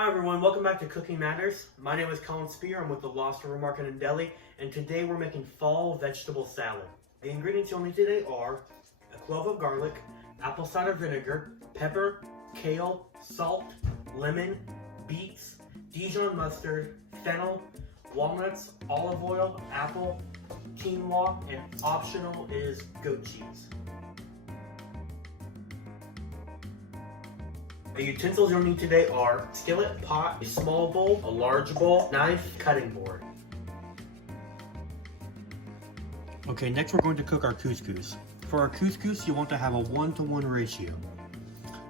Hi everyone, welcome back to Cooking Matters. My name is Collin Spear. I'm with the Lost River Market in Deli, and today we're making fall vegetable salad. The ingredients you'll need today are a clove of garlic, apple cider vinegar, pepper, kale, salt, lemon, beets, Dijon mustard, fennel, walnuts, olive oil, apple, quinoa, and optional is goat cheese. The utensils you'll need today are skillet, pot, a small bowl, a large bowl, knife, cutting board. Okay, next we're going to cook our couscous. For our couscous, you want to have a 1-to-1 ratio.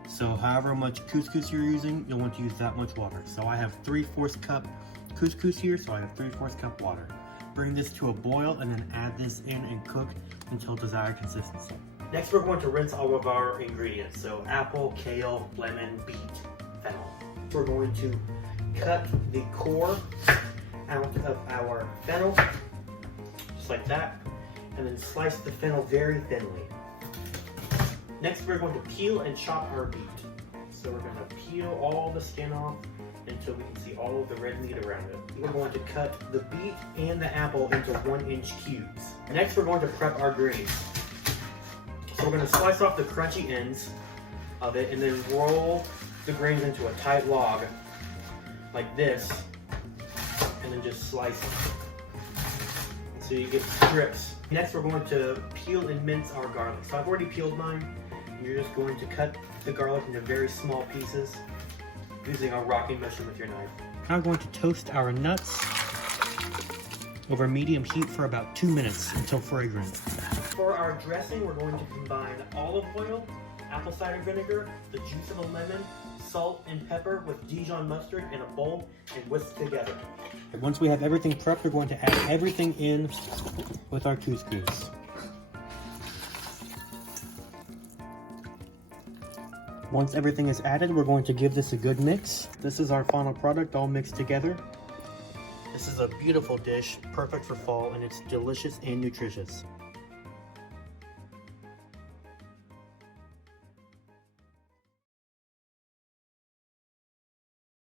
So however much couscous you're using, you'll want to use that much water. So I have 3/4 cup couscous here, so I have 3/4 cup water. Bring this to a boil and then add this in and cook until desired consistency. Next, we're going to rinse all of our ingredients. So apple, kale, lemon, beet, fennel. We're going to cut the core out of our fennel, just like that, and then slice the fennel very thinly. Next, we're going to peel and chop our beet. So we're going to peel all the skin off until we can see all of the red meat around it. We're going to cut the beet and the apple into 1-inch cubes. Next, we're going to prep our greens. So we're going to slice off the crunchy ends of it and then roll the grains into a tight log like this, and then just slice it so you get strips. Next, we're going to peel and mince our garlic. So I've already peeled mine, and you're just going to cut the garlic into very small pieces using a rocking motion with your knife. Now we're going to toast our nuts over medium heat for about 2 minutes until fragrant. For our dressing, we're going to combine olive oil, apple cider vinegar, the juice of a lemon, salt and pepper with Dijon mustard in a bowl and whisk together. Once we have everything prepped, we're going to add everything in with our couscous. Once everything is added, we're going to give this a good mix. This is our final product all mixed together. This is a beautiful dish, perfect for fall, and it's delicious and nutritious.